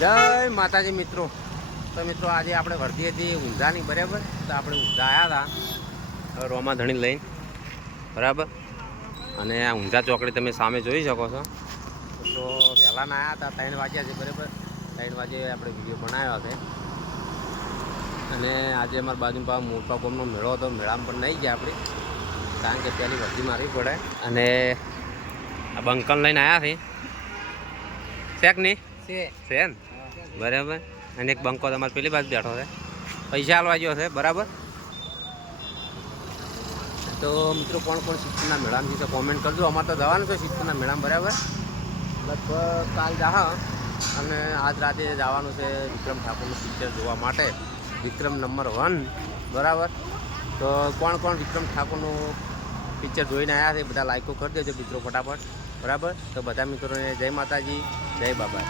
જય માતાજી મિત્રો. તો મિત્રો આજે આપણે વર્ધી હતી ઊંઝાની, બરાબર. તો આપણે ઊંઝા આવ્યા હતા રોમા ધણી લઈને, બરાબર. અને આ ઊંઝા ચોકડી તમે સામે જોઈ શકો છો. તો વહેલાના આવ્યા હતા, 3 વાગ્યા છે, બરાબર. 3 વાગે આપણે વિડીયો બનાવ્યો છે. અને આજે અમારા બાજુમાં મોટા કોમનો મેળો હતો, મેળામાં પણ નહીં ગયા આપણે, કારણ કે પહેલી વર્ધી મારવી પડે. અને આ બંકન લઈને આવ્યા છે શેક નહીં છે ને, બરાબર. અને એક બંકો તમારે પેલી બાજુ બેઠો છે, પૈસા હાલવા ગયો છે, બરાબર. તો મિત્રો કોણ કોણ સિદ્ધપુરના મેળામાં છે કોમેન્ટ કરજો. અમારે તો જવાનું છે સિદ્ધપુરના મેળામાં, બરાબર. લગભગ કાલ જા અને આજ રાતે જવાનું છે વિક્રમ ઠાકોરનું પિક્ચર જોવા માટે, વિક્રમ નંબર 1, બરાબર. તો કોણ કોણ વિક્રમ ઠાકોરનું પિક્ચર જોઈને આવ્યા છે બધા લાઈકો કરી દેજો મિત્રો ફટાફટ, બરાબર. તો બધા મિત્રોને જય માતાજી, જય બાબા.